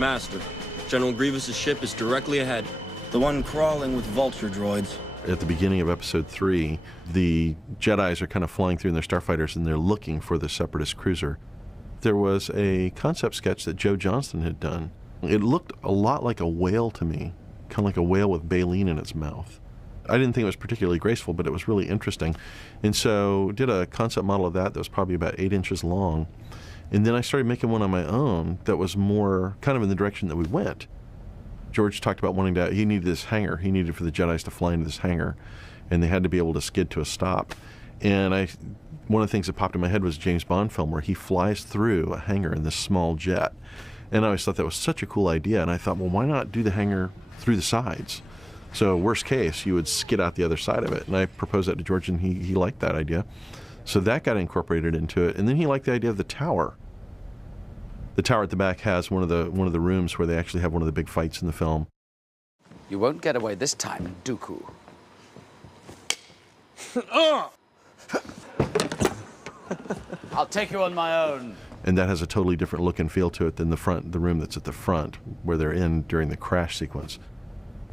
Master, General Grievous's ship is directly ahead. The one crawling with vulture droids. At the beginning of Episode 3, the Jedis are kind of flying through in their starfighters, and they're looking for the Separatist cruiser. There was a concept sketch that Joe Johnston had done. It looked a lot like a whale to me, kind of like a whale with baleen in its mouth. I didn't think it was particularly graceful, but it was really interesting. And so did a concept model of that was probably about 8 inches long. And then I started making one on my own that was more kind of in the direction that we went. George talked about wanting to, he needed this hangar. He needed for the Jedis to fly into this hangar, and they had to be able to skid to a stop. And one of the things that popped in my head was a James Bond film where he flies through a hangar in this small jet. And I always thought that was such a cool idea. And I thought, well, why not do the hangar through the sides? So worst case, you would skid out the other side of it. And I proposed that to George, and he liked that idea. So that got incorporated into it. And then he liked the idea of the tower. The tower at the back has one of the rooms where they actually have one of the big fights in the film. You won't get away this time, Dooku. I'll take you on my own. And that has a totally different look and feel to it than the room that's at the front, where they're in during the crash sequence.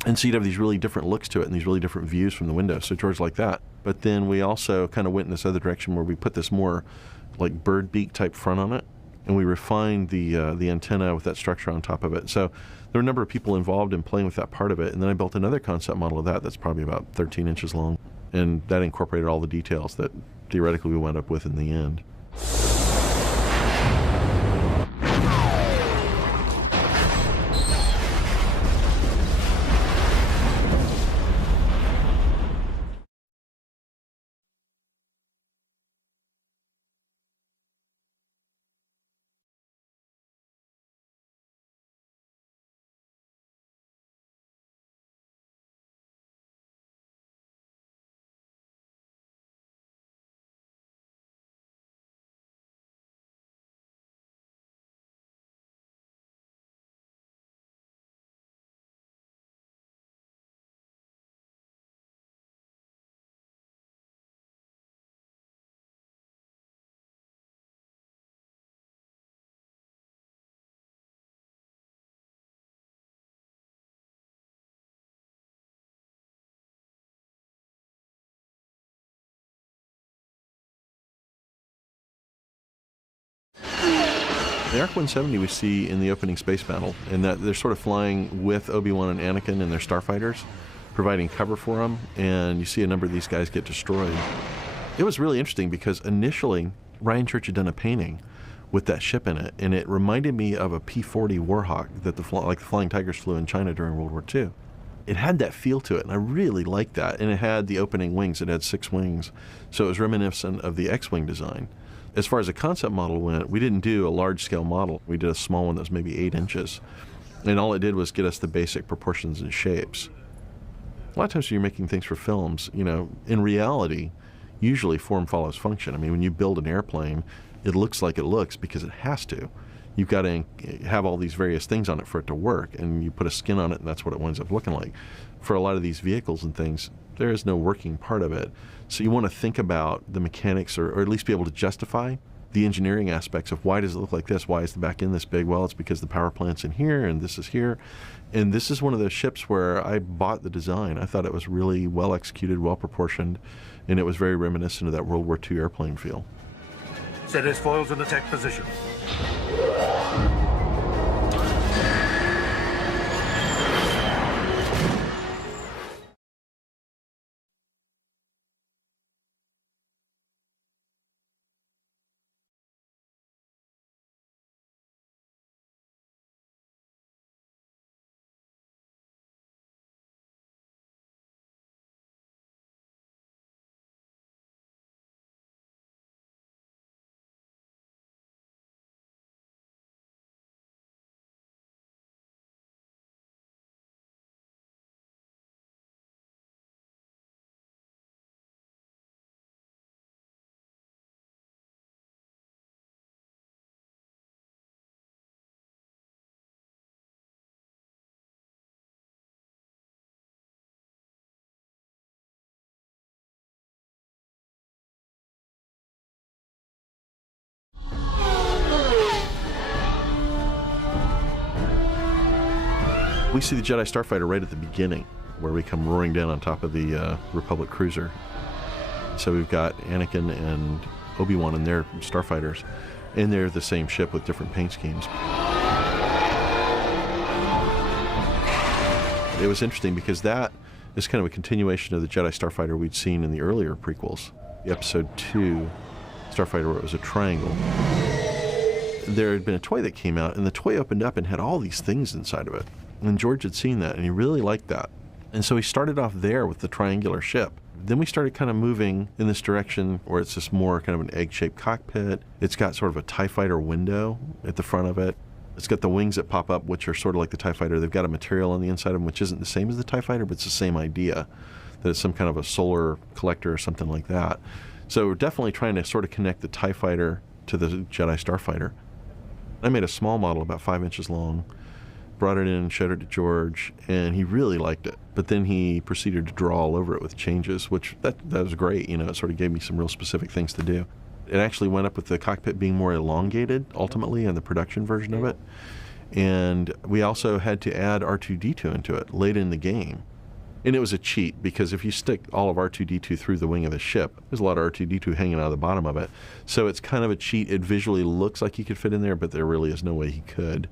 And so you'd have these really different looks to it and these really different views from the window. So George liked that. But then we also kind of went in this other direction where we put this more like bird beak type front on it. And we refined the antenna with that structure on top of it. So there were a number of people involved in playing with that part of it. And then I built another concept model of that that's probably about 13 inches long. And that incorporated all the details that theoretically we wound up with in the end. The Arc 170 we see in the opening space battle, and that they're sort of flying with Obi-Wan and Anakin and their starfighters, providing cover for them, and you see a number of these guys get destroyed. It was really interesting because initially Ryan Church had done a painting with that ship in it, and it reminded me of a P-40 Warhawk that the Flying Tigers flew in China during World War II. It had that feel to it, and I really liked that. And it had the opening wings. It had 6 wings, so it was reminiscent of the X-Wing design. As far as a concept model went, we didn't do a large-scale model. We did a small one that was maybe 8 inches. And all it did was get us the basic proportions and shapes. A lot of times when you're making things for films, you know, in reality, usually form follows function. I mean, when you build an airplane, it looks like it looks because it has to. You've got to have all these various things on it for it to work, and you put a skin on it, and that's what it winds up looking like. For a lot of these vehicles and things, there is no working part of it. So you want to think about the mechanics, or at least be able to justify the engineering aspects of why does it look like this? Why is the back end this big? Well, it's because the power plant's in here, and this is here. And this is one of those ships where I bought the design. I thought it was really well executed, well proportioned, and it was very reminiscent of that World War II airplane feel. Set his foils in attack position. We see the Jedi Starfighter right at the beginning, where we come roaring down on top of the Republic cruiser. So we've got Anakin and Obi-Wan and their starfighters, and they're the same ship with different paint schemes. It was interesting because that is kind of a continuation of the Jedi Starfighter we'd seen in the earlier prequels. Episode 2 Starfighter, where it was a triangle. There had been a toy that came out, and the toy opened up and had all these things inside of it. And George had seen that, and he really liked that. And so he started off there with the triangular ship. Then we started kind of moving in this direction where it's this more kind of an egg-shaped cockpit. It's got sort of a TIE fighter window at the front of it. It's got the wings that pop up, which are sort of like the TIE fighter. They've got a material on the inside of them, which isn't the same as the TIE fighter, but it's the same idea, that it's some kind of a solar collector or something like that. So we're definitely trying to sort of connect the TIE fighter to the Jedi Starfighter. I made a small model about 5 inches long, brought it in, showed it to George, and he really liked it. But then he proceeded to draw all over it with changes, which that was great. You know, it sort of gave me some real specific things to do. It actually went up with the cockpit being more elongated, ultimately, in the production version of it. And we also had to add R2-D2 into it late in the game. And it was a cheat, because if you stick all of R2-D2 through the wing of the ship, there's a lot of R2-D2 hanging out of the bottom of it. So it's kind of a cheat. It visually looks like he could fit in there, but there really is no way he could.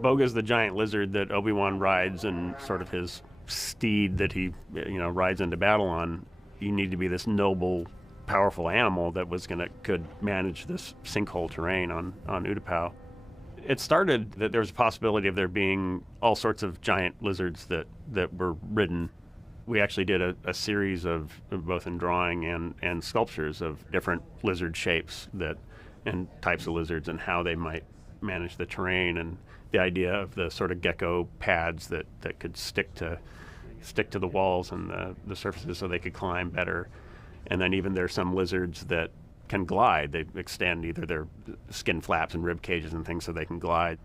Boga's the giant lizard that Obi-Wan rides, and sort of his steed that he, rides into battle on. You need to be this noble, powerful animal that could manage this sinkhole terrain on Utapau. It started that there was a possibility of there being all sorts of giant lizards that were ridden We actually did a series of both in drawing and sculptures of different lizard shapes and types of lizards and how they might manage the terrain, and the idea of the sort of gecko pads that could stick to the walls and the surfaces so they could climb better. And then even there's some lizards that can glide. They extend either their skin flaps and rib cages and things so they can glide.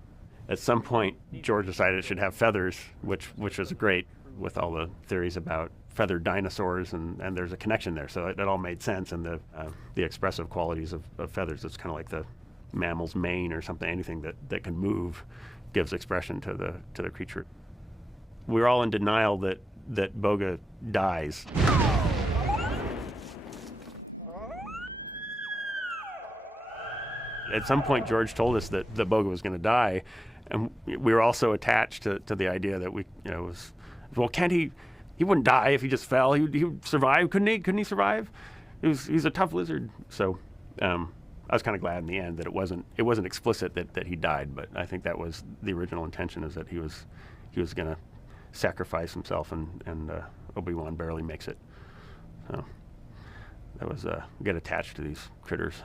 At some point, George decided it should have feathers, which was great with all the theories about feathered dinosaurs, and there's a connection there. So it all made sense, and the expressive qualities of feathers, it's kind of like the mammal's mane or something. Anything that can move gives expression to the creature. We're all in denial that Boga dies. At some point, George told us that Boga was going to die, and we were also attached to the idea that can't he wouldn't die if he just fell. He would survive, couldn't he? Couldn't he survive? He's a tough lizard. So I was kind of glad in the end that it wasn't explicit that he died, but I think that was the original intention, is that he was going to sacrifice himself, and Obi-Wan barely makes it. So that was we get attached to these critters.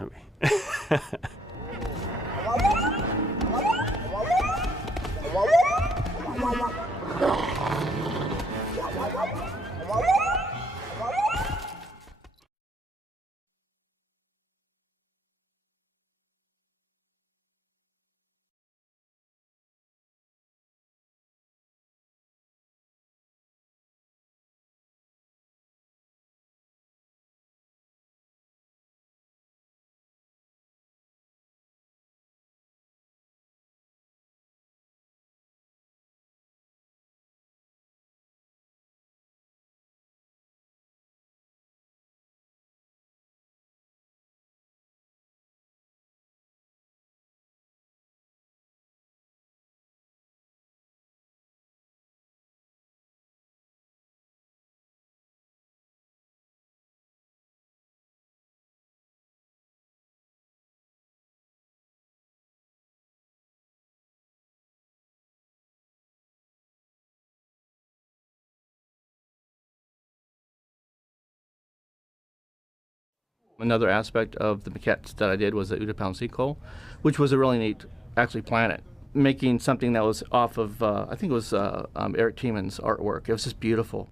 Another aspect of the maquettes that I did was the Utapau sinkhole, which was a really neat, actually, planet. Making something that was off of, I think it was Eric Tiemann's artwork. It was just beautiful.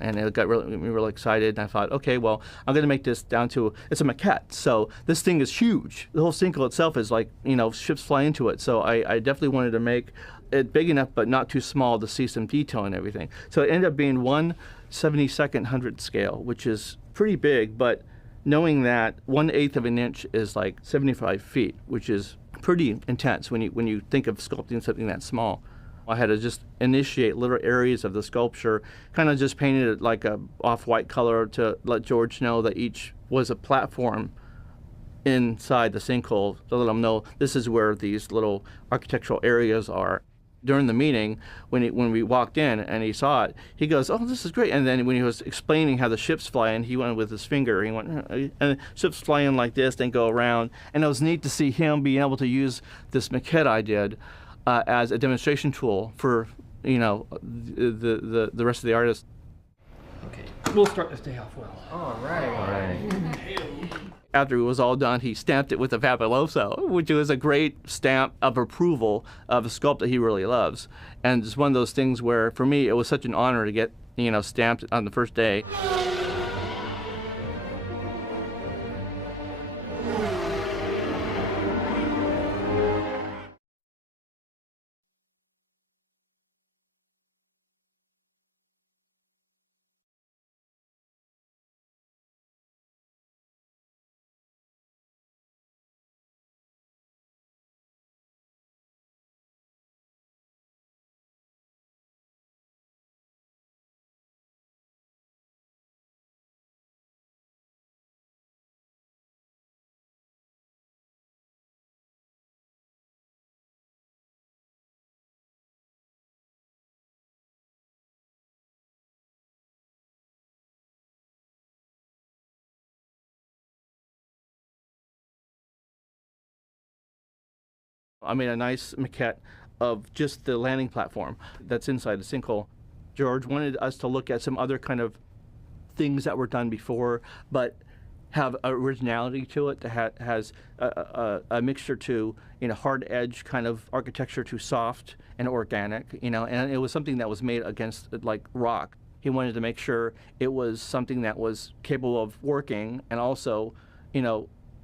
And it got me really excited. And I thought, okay, well, I'm going to make this down to, it's a maquette. So this thing is huge. The whole sinkhole itself is like, ships fly into it. So I definitely wanted to make it big enough but not too small to see some detail and everything. So it ended up being 1/72 hundredth scale, which is pretty big, but knowing that 1/8 of an inch is like 75 feet, which is pretty intense when you think of sculpting something that small. I had to just initiate little areas of the sculpture, kind of just painted it like a off-white color to let George know that each was a platform inside the sinkhole, to let him know this is where these little architectural areas are. During the meeting, when we walked in and he saw it, he goes, "Oh, this is great." And then when he was explaining how the ships fly in, he went with his finger. He went, and ships fly in like this, then go around. And it was neat to see him being able to use this maquette I did as a demonstration tool for, the rest of the artists. Okay, we'll start this day off well. All right. After it was all done, he stamped it with a Fabuloso, which was a great stamp of approval of a sculpt that he really loves. And it's one of those things where, for me, it was such an honor to get, stamped on the first day. I made a nice maquette of just the landing platform that's inside the sinkhole. George wanted us to look at some other kind of things that were done before, but have originality to it, that has a mixture to, hard edge kind of architecture to soft and organic, and it was something that was made against like rock. He wanted to make sure it was something that was capable of working and also,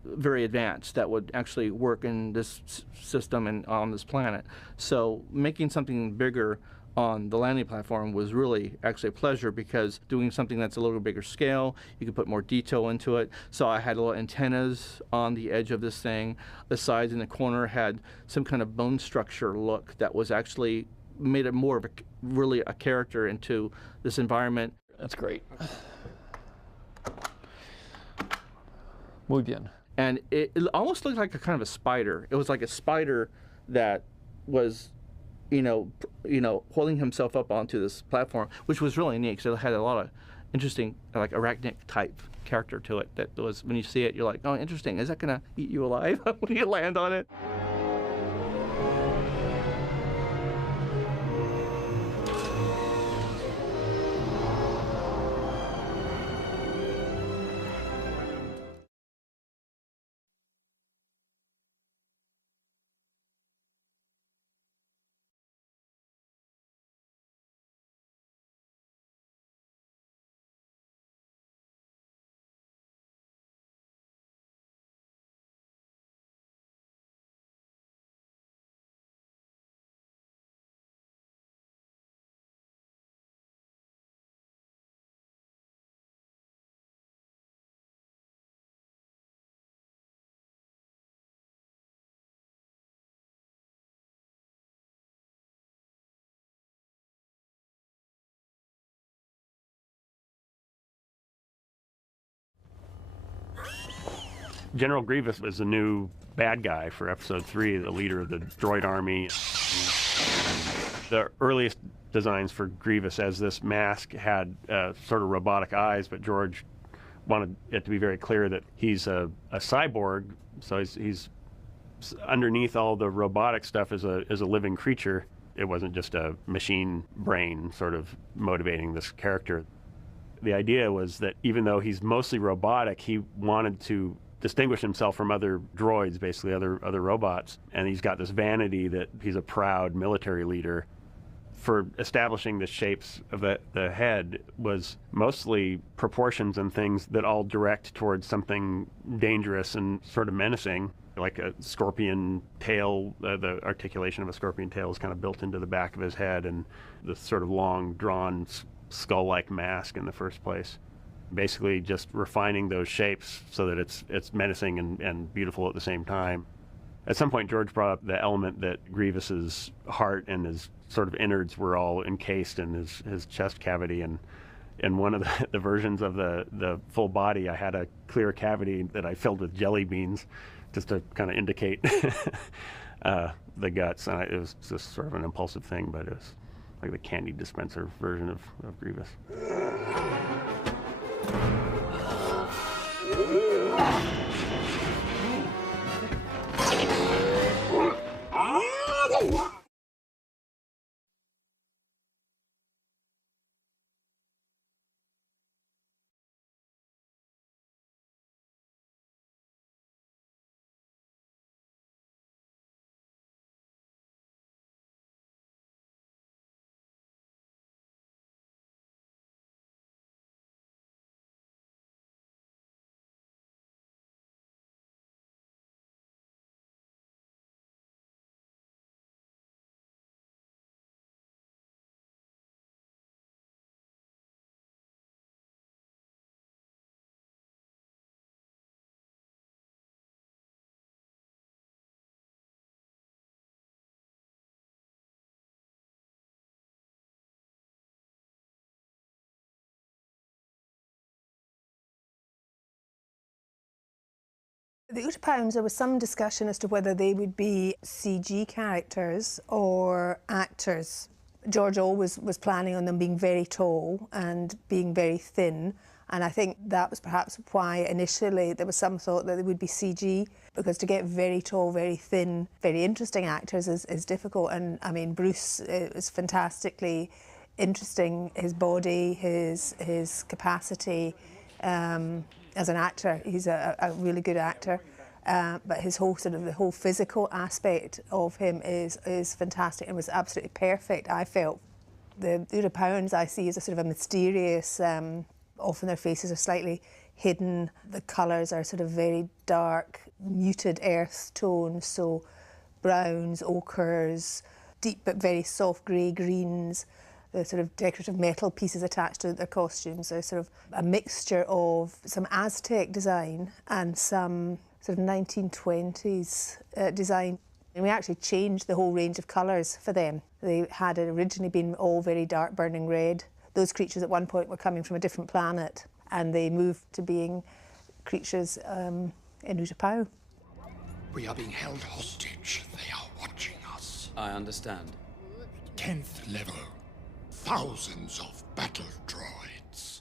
very advanced, that would actually work in this system and on this planet. So making something bigger on the landing platform was really actually a pleasure, because doing something that's a little bigger scale, you could put more detail into it. So I had little antennas on the edge of this thing. The sides in the corner had some kind of bone structure look that was actually made it more of really a character into this environment. That's great. Muy bien. And it almost looked like a kind of a spider. It was like a spider that was holding himself up onto this platform, which was really neat, because it had a lot of interesting, like, arachnic type character to it. That was, when you see it, you're like, oh, interesting. Is that going to eat you alive when you land on it? General Grievous was the new bad guy for Episode 3, the leader of the droid army. The earliest designs for Grievous as this mask had sort of robotic eyes, but George wanted it to be very clear that he's a cyborg, so he's underneath all the robotic stuff is a living creature. It wasn't just a machine brain sort of motivating this character. The idea was that even though he's mostly robotic, he wanted to distinguish himself from other droids, basically other robots. And he's got this vanity that he's a proud military leader. For establishing the shapes of the head was mostly proportions and things that all direct towards something dangerous and sort of menacing, like a scorpion tail. The articulation of a scorpion tail is kind of built into the back of his head, and the sort of long, drawn, skull-like mask in the first place. Basically just refining those shapes so that it's menacing and beautiful at the same time. At some point, George brought up the element that Grievous's heart and his sort of innards were all encased in his chest cavity, and in one of the versions of the full body, I had a clear cavity that I filled with jelly beans just to kind of indicate the guts. And it was just sort of an impulsive thing, but it was like the candy dispenser version of Grievous. The Utapounds, there was some discussion as to whether they would be CG characters or actors. George always was planning on them being very tall and being very thin, and I think that was perhaps why initially there was some thought that they would be CG, because to get very tall, very thin, very interesting actors is difficult. And I mean, Bruce is fantastically interesting, his body, his capacity as an actor. He's a really good actor, but his whole the whole physical aspect of him is fantastic and was absolutely perfect, I felt. The Urapounds I see as a sort of a mysterious, often their faces are slightly hidden. The colours are sort of very dark, muted earth tones, so browns, ochres, deep but very soft grey greens. The sort of decorative metal pieces attached to their costumes. There's sort of a mixture of some Aztec design and some sort of 1920s design. And we actually changed the whole range of colours for them. They had originally been all very dark burning red. Those creatures at one point were coming from a different planet, and they moved to being creatures in Utapau. We are being held hostage. They are watching us. I understand. 10th level. Thousands of battle droids.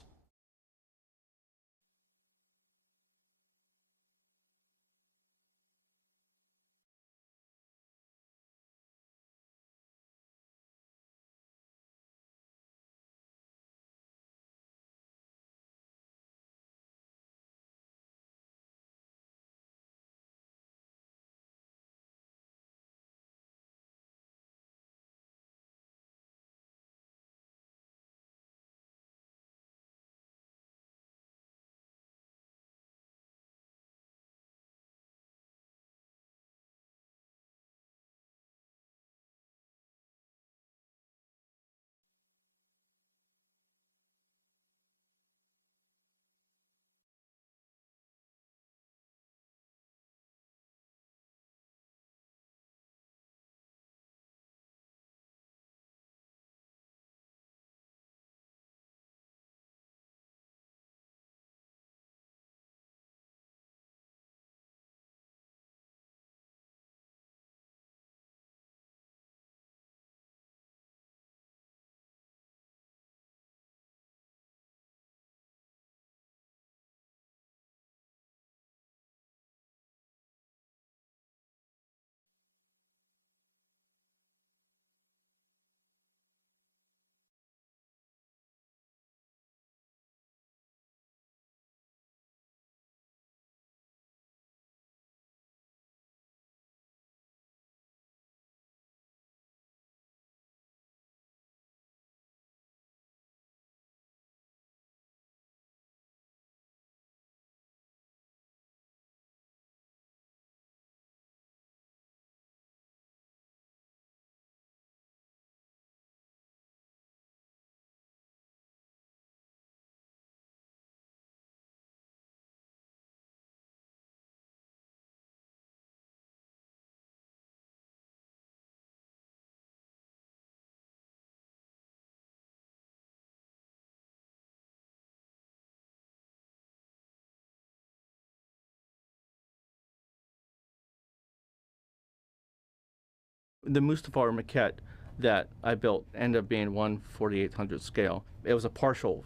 The Mustafar maquette that I built ended up being 1/4800 scale. It was a partial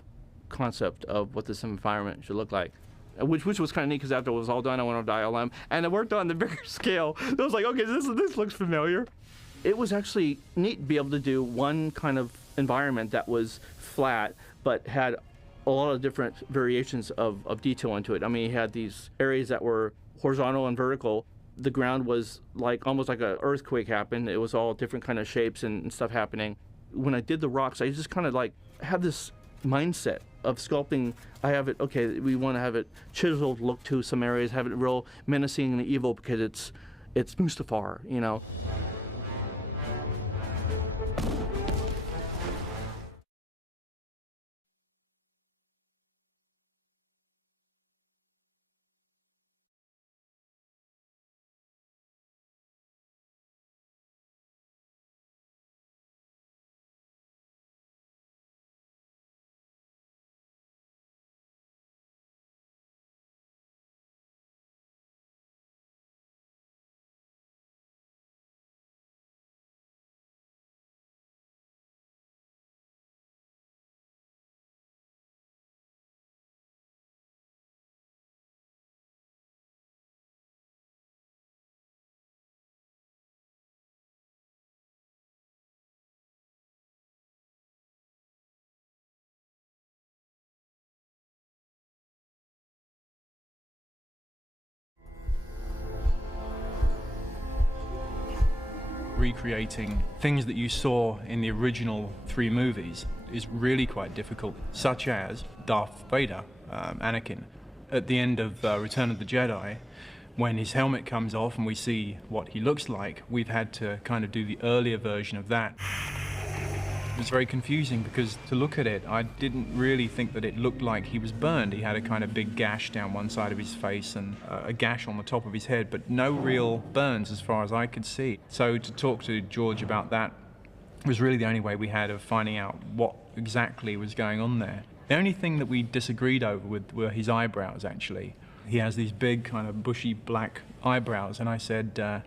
concept of what this environment should look like, which was kind of neat because after it was all done, I went on to ILM and I worked on the bigger scale. I was like, okay, this looks familiar. It was actually neat to be able to do one kind of environment that was flat but had a lot of different variations of detail into it. I mean, you had these areas that were horizontal and vertical. The ground was like almost like an earthquake happened. It was all different kind of shapes and stuff happening. When I did the rocks, I just kind of like had this mindset of sculpting. I have it, okay, we want to have it chiseled look to some areas, have it real menacing and evil because it's Mustafar, you know. recreating things that you saw in the original 3 movies is really quite difficult, such as Darth Vader, Anakin. At the end of Return of the Jedi, when his helmet comes off and we see what he looks like, we've had to kind of do the earlier version of that. It was very confusing because to look at it, I didn't really think that it looked like he was burned. He had a kind of big gash down one side of his face and a gash on the top of his head, but no real burns as far as I could see. So to talk to George about that was really the only way we had of finding out what exactly was going on there. The only thing that we disagreed over were his eyebrows, actually. He has these big kind of bushy black eyebrows, and I said,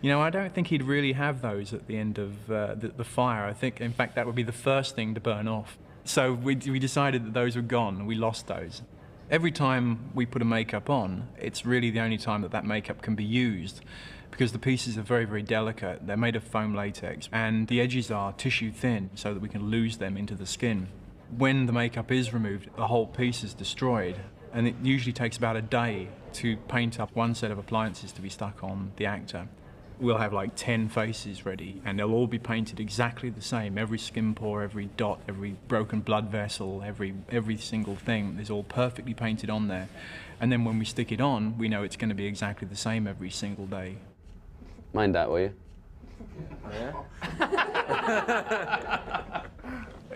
you know, I don't think he'd really have those at the end of the fire. I think, in fact, that would be the first thing to burn off. So we decided that those were gone, and we lost those. Every time we put a makeup on, it's really the only time that that makeup can be used, because the pieces are very, very delicate. They're made of foam latex, and the edges are tissue thin, so that we can lose them into the skin. When the makeup is removed, the whole piece is destroyed, and it usually takes about a day to paint up one set of appliances to be stuck on the actor. We'll have like 10 faces ready, and they'll all be painted exactly the same. Every skin pore, every dot, every broken blood vessel, every single thing is all perfectly painted on there. And then when we stick it on, we know it's going to be exactly the same every single day. Mind that, will you?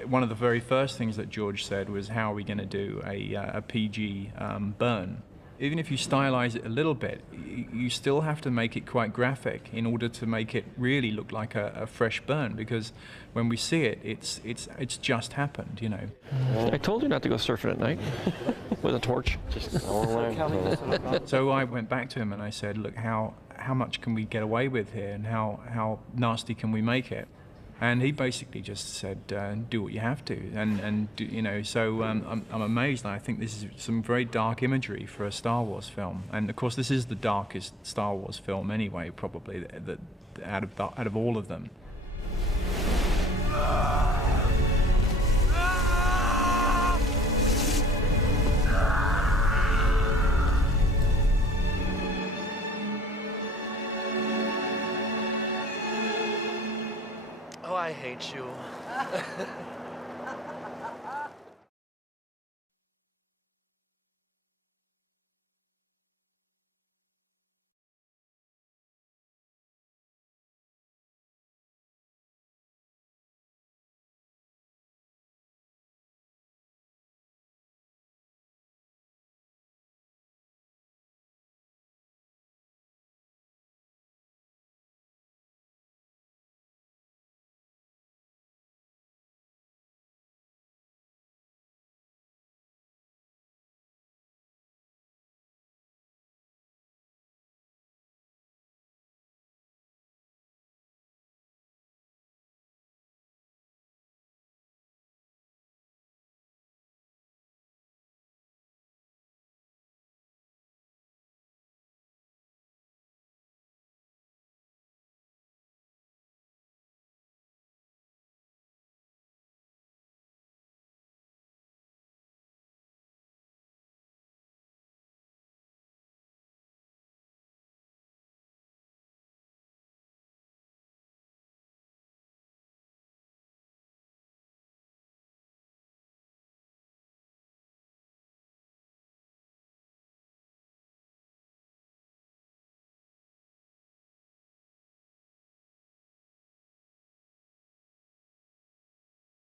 One of the very first things that George said was, how are we going to do a PG burn? Even if you stylize it a little bit, you still have to make it quite graphic in order to make it really look like a fresh burn, because when we see it, it's just happened, you know. I told you not to go surfing at night with a torch. So I went back to him and I said, look, how much can we get away with here, and how nasty can we make it? And he basically just said, do what you have to, and do, you know. So I'm amazed. I think this is some very dark imagery for a Star Wars film, and of course this is the darkest Star Wars film anyway, probably out of all of them. Oh, I hate you.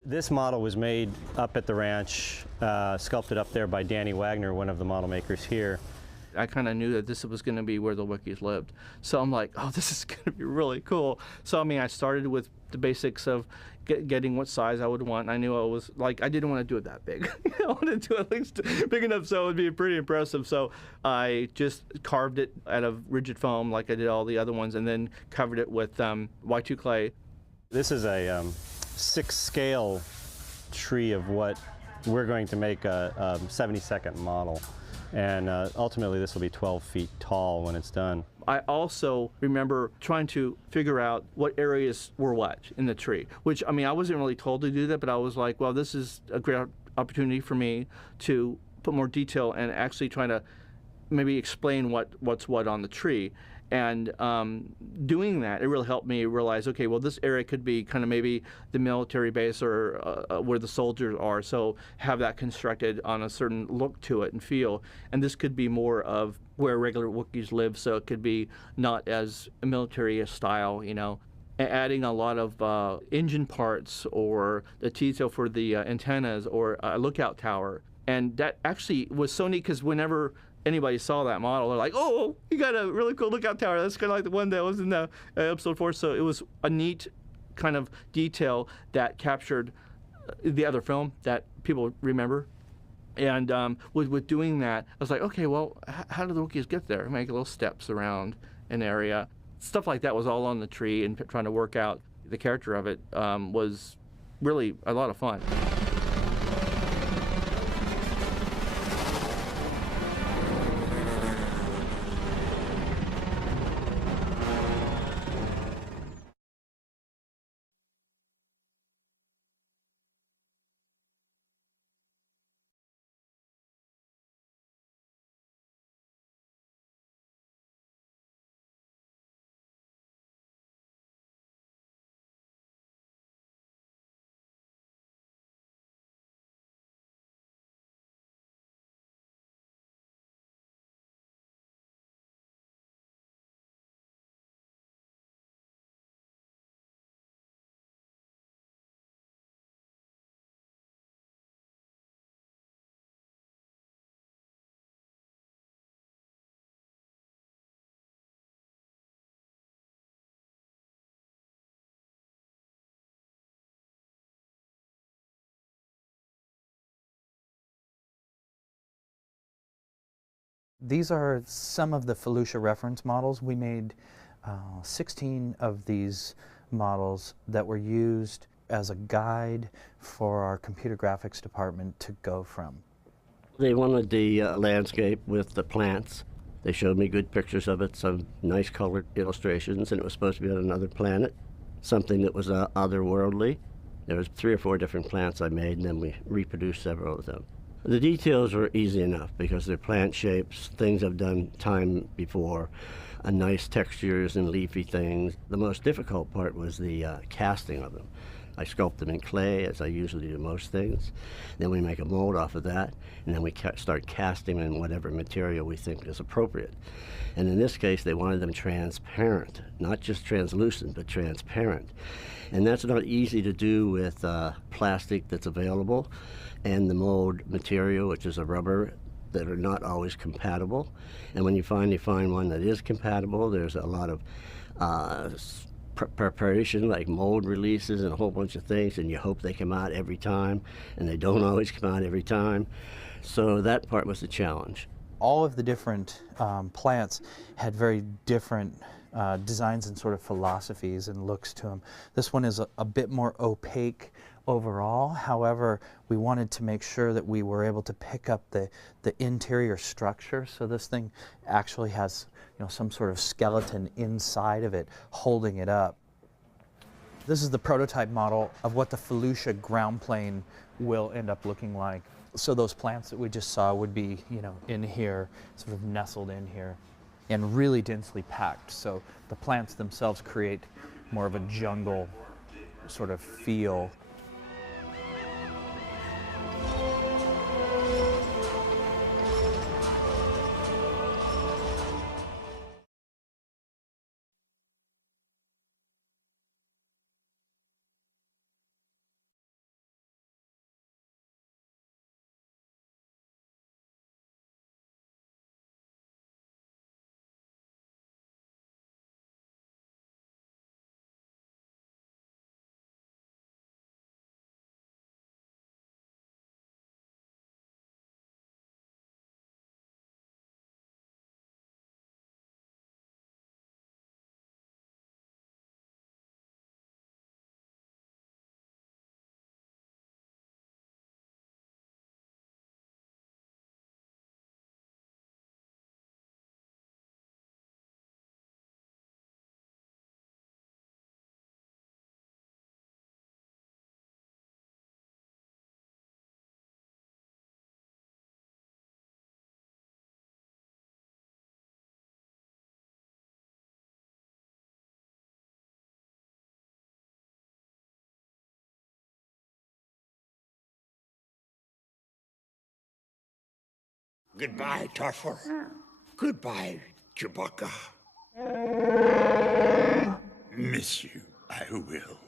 This model was made up at the ranch, sculpted up there by Danny Wagner, one of the model makers here. I kind of knew that this was going to be where the Wookiees lived. So I'm like, oh, this is going to be really cool. So I mean, I started with the basics of getting what size I would want. I knew I was like, I didn't want to do it that big. I wanted to do at least big enough so it would be pretty impressive. So I just carved it out of rigid foam like I did all the other ones, and then covered it with Y2 clay. This is a 6-scale tree of what we're going to make a 72nd model. And ultimately this will be 12 feet tall when it's done. I also remember trying to figure out what areas were what in the tree, which, I mean, I wasn't really told to do that, but I was like, well, this is a great opportunity for me to put more detail and actually try to maybe explain what's what on the tree. And doing that, it really helped me realize, okay, well, this area could be kind of maybe the military base or where the soldiers are, so have that constructed on a certain look to it and feel. And this could be more of where regular Wookiees live, so it could be not as military style, you know. Adding a lot of engine parts or the detail for the antennas or a lookout tower. And that actually was so neat because whenever anybody saw that model, they're like, oh, you got a really cool lookout tower. That's kind of like the one that was in the episode 4. So it was a neat kind of detail that captured the other film that people remember. And with doing that, I was like, okay, well, how do the Wookiees get there? Make little steps around an area. Stuff like that was all on the tree, and trying to work out the character of it was really a lot of fun. These are some of the Felucia reference models. We made 16 of these models that were used as a guide for our computer graphics department to go from. They wanted the landscape with the plants. They showed me good pictures of it, some nice colored illustrations, and it was supposed to be on another planet, something that was otherworldly. There was 3 or 4 different plants I made, and then we reproduced several of them. The details were easy enough because they're plant shapes, things I've done time before, nice textures and leafy things. The most difficult part was the casting of them. I sculpt them in clay, as I usually do most things. Then we make a mold off of that, and then we start casting in whatever material we think is appropriate. And in this case, they wanted them transparent, not just translucent, but transparent. And that's not easy to do with plastic that's available, and the mold material, which is a rubber, that are not always compatible. And when you finally find one that is compatible, there's a lot of preparation, like mold releases and a whole bunch of things, and you hope they come out every time, and they don't always come out every time. So that part was the challenge. All of the different plants had very different designs and sort of philosophies and looks to them. This one is a bit more opaque overall. However, we wanted to make sure that we were able to pick up the interior structure. So this thing actually has, you know, some sort of skeleton inside of it holding it up. This is the prototype model of what the Felucia ground plane will end up looking like. So those plants that we just saw would be, you know, in here, sort of nestled in here, and really densely packed. So the plants themselves create more of a jungle sort of feel. Goodbye, Tarful. Goodbye, Chewbacca. Miss you, I will.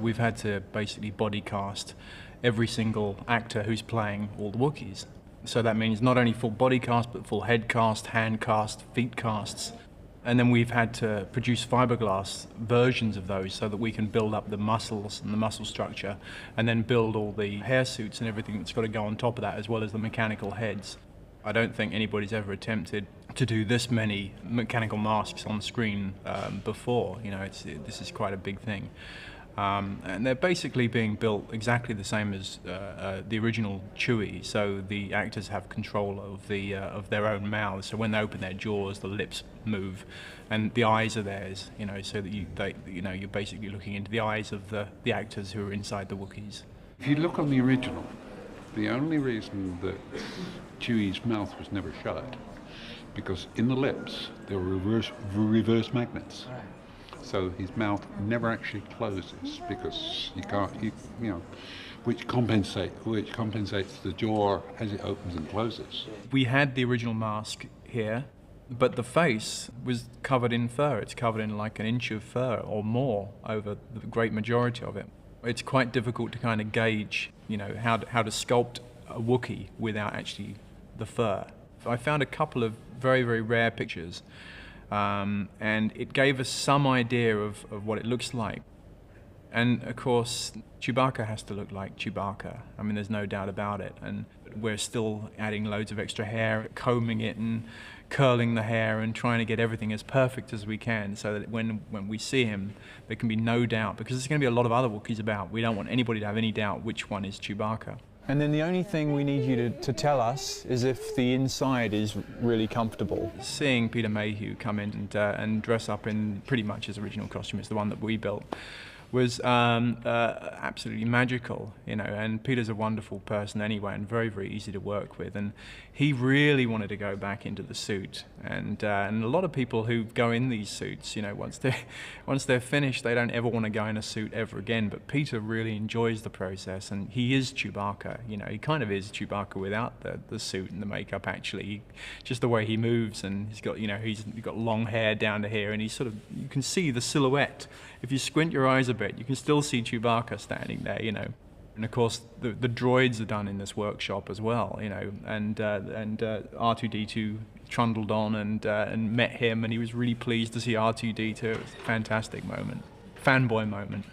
We've had to basically body cast every single actor who's playing all the Wookiees. So that means not only full body cast, but full head cast, hand cast, feet casts. And then we've had to produce fiberglass versions of those so that we can build up the muscles and the muscle structure, and then build all the hair suits and everything that's got to go on top of that, as well as the mechanical heads. I don't think anybody's ever attempted to do this many mechanical masks on screen before. You know, this is quite a big thing. And they're basically being built exactly the same as the original Chewie, so the actors have control of their own mouths. So when they open their jaws, the lips move, and the eyes are theirs. You know, so that you're basically looking into the eyes of the actors who are inside the Wookiees. If you look on the original, the only reason that Chewie's mouth was never shut, because in the lips there were reverse magnets. So his mouth never actually closes because which compensates the jaw as it opens and closes. We had the original mask here, but the face was covered in fur. It's covered in like an inch of fur or more over the great majority of it. It's quite difficult to kind of gauge, how to sculpt a Wookiee without actually the fur. I found a couple of very, very rare pictures. And it gave us some idea of what it looks like. And of course, Chewbacca has to look like Chewbacca. I mean, there's no doubt about it. And we're still adding loads of extra hair, combing it and curling the hair and trying to get everything as perfect as we can, so that when we see him, there can be no doubt, because there's going to be a lot of other Wookiees about. We don't want anybody to have any doubt which one is Chewbacca. And then the only thing we need you to tell us is if the inside is really comfortable. Seeing Peter Mayhew come in and dress up in pretty much his original costume, it's the one that we built, was absolutely magical, and Peter's a wonderful person anyway, and very, very easy to work with, and he really wanted to go back into the suit, and a lot of people who go in these suits, once they're finished, they don't ever want to go in a suit ever again, but Peter really enjoys the process, and he is Chewbacca, he kind of is Chewbacca without the suit and the makeup, actually, just the way he moves, and he's got, he's got long hair down to here, and he's sort of, you can see the silhouette. If you squint your eyes a bit, you can still see Chewbacca standing there, And of course, the droids are done in this workshop as well, and R2-D2 trundled on and met him, and he was really pleased to see R2-D2. It was a fantastic moment, fanboy moment.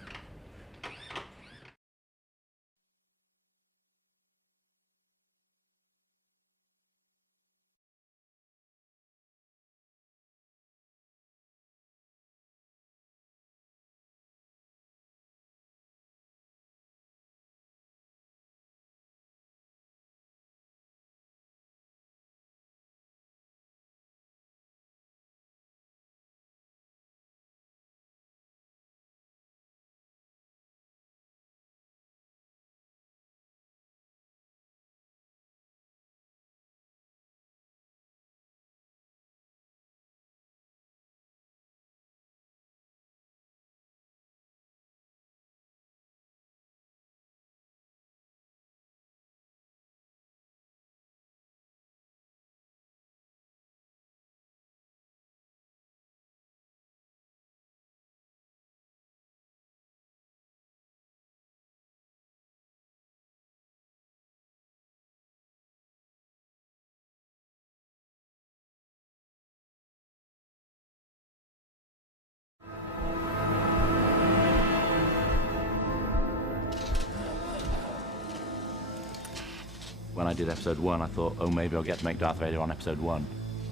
When I did episode 1, I thought, oh, maybe I'll get to make Darth Vader on episode 1.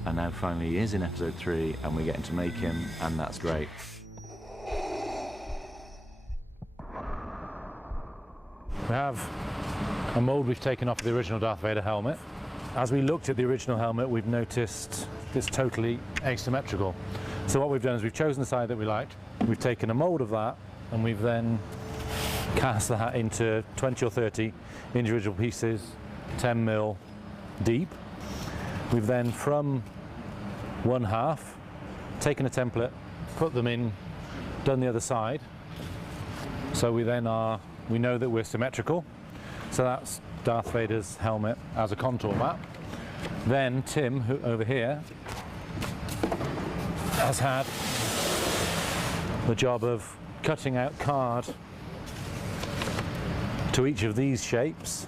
And now finally he is in episode 3, and we're getting to make him, and that's great. We have a mold we've taken off the original Darth Vader helmet. As we looked at the original helmet, we've noticed it's totally asymmetrical. So what we've done is we've chosen the side that we liked, we've taken a mold of that, and we've then cast that into 20 or 30 individual pieces, 10 mil deep. We've then, from one half, taken a template, put them in, done the other side. So we know that we're symmetrical. So that's Darth Vader's helmet as a contour map. Then Tim, who over here, has had the job of cutting out card to each of these shapes.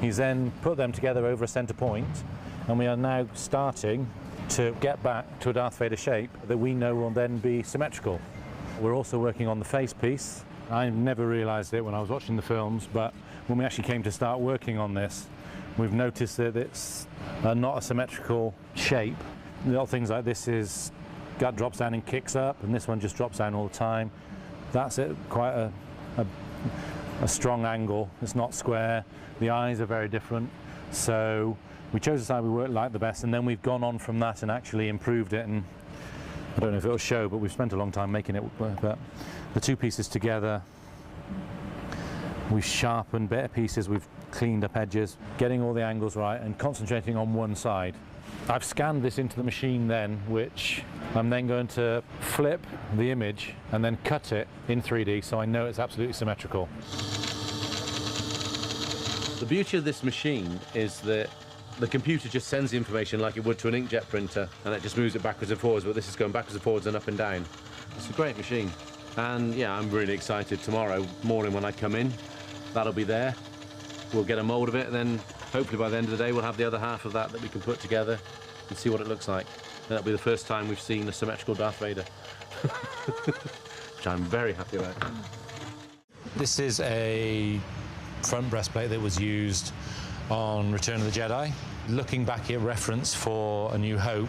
He's then put them together over a centre point, and we are now starting to get back to a Darth Vader shape that we know will then be symmetrical. We're also working on the face piece. I never realised it when I was watching the films, but when we actually came to start working on this, we've noticed that it's not a symmetrical shape. Little things like this is gut drops down and kicks up, and this one just drops down all the time. That's it, quite a strong angle. It's not square. The eyes are very different. So we chose the side we liked the best, and then we've gone on from that and actually improved it. And I don't know if it'll show, but we've spent a long time making it. But the two pieces together, we've sharpened better pieces, we've cleaned up edges, getting all the angles right and concentrating on one side. I've scanned this into the machine then, which I'm then going to flip the image and then cut it in 3D so I know it's absolutely symmetrical. The beauty of this machine is that the computer just sends the information like it would to an inkjet printer, and it just moves it backwards and forwards, but this is going backwards and forwards and up and down. It's a great machine. And yeah, I'm really excited. Tomorrow morning when I come in, that'll be there. We'll get a mould of it, and then hopefully by the end of the day we'll have the other half of that we can put together and see what it looks like. And that'll be the first time we've seen a symmetrical Darth Vader, which I'm very happy about. This is a front breastplate that was used on Return of the Jedi. Looking back at reference for A New Hope,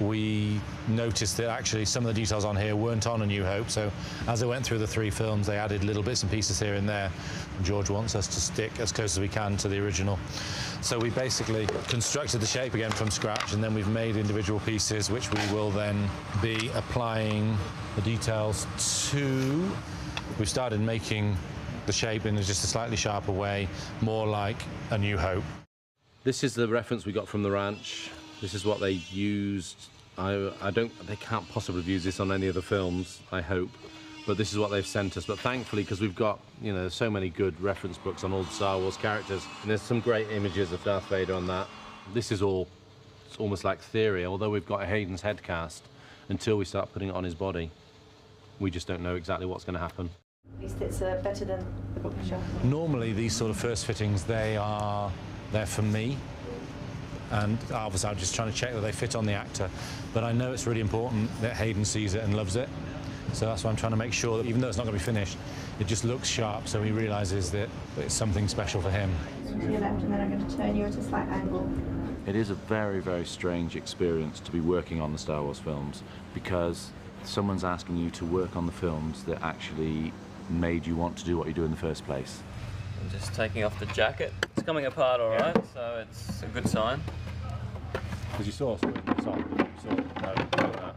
we noticed that actually some of the details on here weren't on A New Hope, so as I went through the three films they added little bits and pieces here and there. George wants us to stick as close as we can to the original. So we basically constructed the shape again from scratch, and then we've made individual pieces which we will then be applying the details to. We've started making the shape in just a slightly sharper way, more like A New Hope. This is the reference we got from the ranch. This is what they used. They can't possibly have used this on any of the films, I hope, but this is what they've sent us. But thankfully, because we've got, you know, so many good reference books on all the Star Wars characters, and there's some great images of Darth Vader on that. This is all, it's almost like theory, although we've got a Hayden's head cast, until we start putting it on his body, we just don't know exactly what's going to happen. At least it's better than the book show. Normally these sort of first fittings, they're for me, and obviously I'm just trying to check that they fit on the actor, but I know it's really important that Hayden sees it and loves it, so that's why I'm trying to make sure that even though it's not going to be finished, it just looks sharp so he realises that it's something special for him. To your left, and then I'm going to turn you at a slight angle. It is a very, very strange experience to be working on the Star Wars films, because someone's asking you to work on the films that actually made you want to do what you do in the first place. I'm just taking off the jacket. It's coming apart all right, so it's a good sign. Because you saw something in the song, you saw that.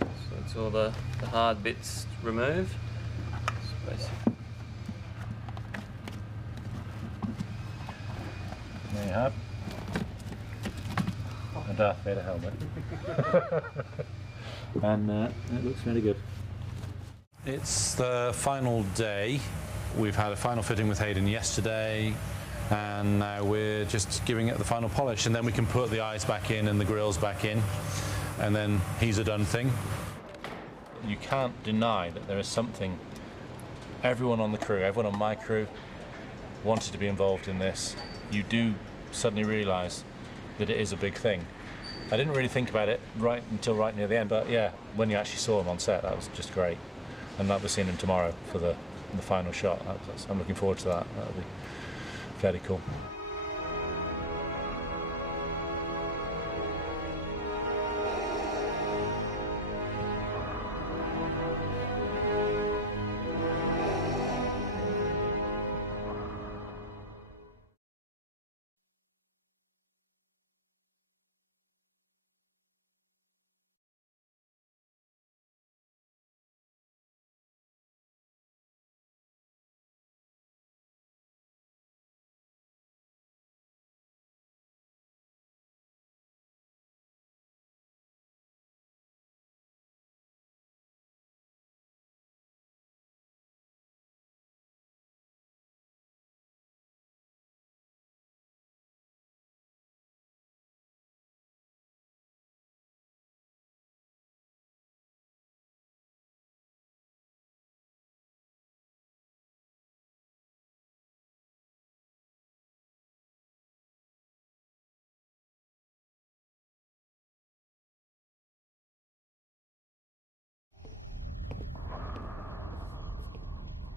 So it's all the hard bits removed. There you have a Darth Vader helmet. And it looks very good. It's the final day. We've had a final fitting with Hayden yesterday, and now we're just giving it the final polish, and then we can put the eyes back in and the grills back in, and then he's a done thing. You can't deny that there is something. Everyone on the crew, everyone on my crew wanted to be involved in this. You do suddenly realise that it is a big thing. I didn't really think about it until right near the end, but yeah, when you actually saw him on set, that was just great. And that we're seeing him tomorrow for the final shot. I'm looking forward to that. That'll be fairly cool.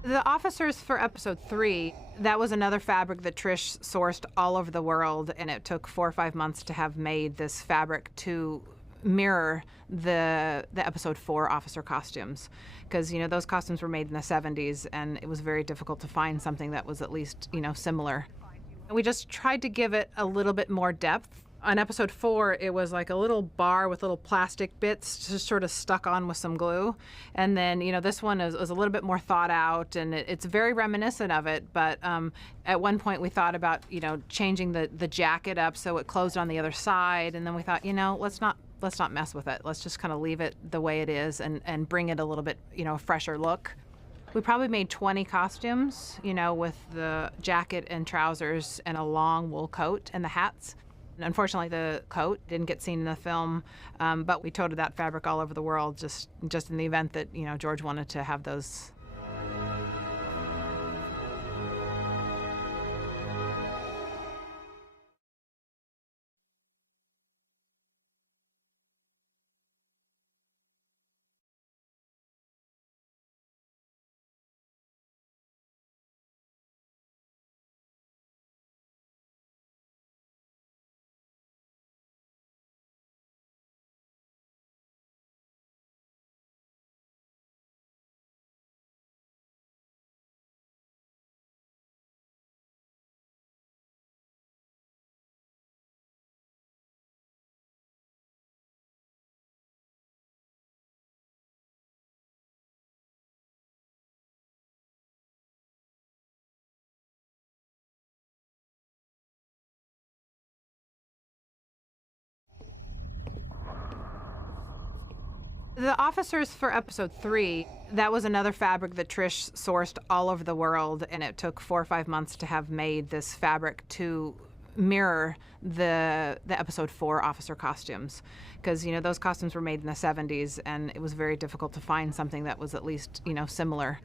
The officers for episode 3, that was another fabric that Trish sourced all over the world, and it took 4 or 5 months to have made this fabric to mirror the episode 4 officer costumes, because those costumes were made in the 70s, and it was very difficult to find something that was at least similar. We just tried to give it a little bit more depth. On episode 4, it was like a little bar with little plastic bits just sort of stuck on with some glue. And then, this one is a little bit more thought out, and it's very reminiscent of it. But at one point we thought about, changing the jacket up so it closed on the other side. And then we thought, let's not mess with it. Let's just kind of leave it the way it is and bring it a little bit, fresher look. We probably made 20 costumes, with the jacket and trousers and a long wool coat and the hats. Unfortunately, the coat didn't get seen in the film, but we toted that fabric all over the world just in the event that, George wanted to have those. The officers for episode 3, that was another fabric that Trish sourced all over the world, and it took 4 or 5 months to have made this fabric to mirror the episode 4 officer costumes, because those costumes were made in the 70s, and it was very difficult to find something that was at least similar.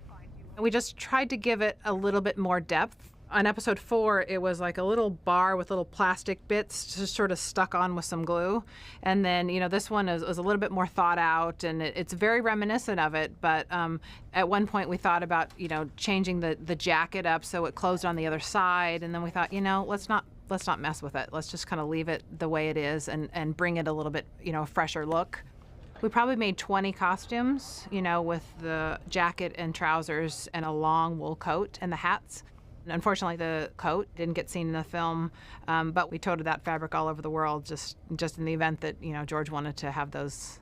We just tried to give it a little bit more depth. On episode 4, it was like a little bar with little plastic bits just sort of stuck on with some glue. And then, this one is a little bit more thought out, and it's very reminiscent of it. But at one point we thought about, changing the jacket up so it closed on the other side. And then we thought, let's not mess with it. Let's just kind of leave it the way it is and bring it a little bit, fresher look. We probably made 20 costumes, with the jacket and trousers and a long wool coat and the hats. Unfortunately, the coat didn't get seen in the film, but we toted that fabric all over the world just in the event that, George wanted to have those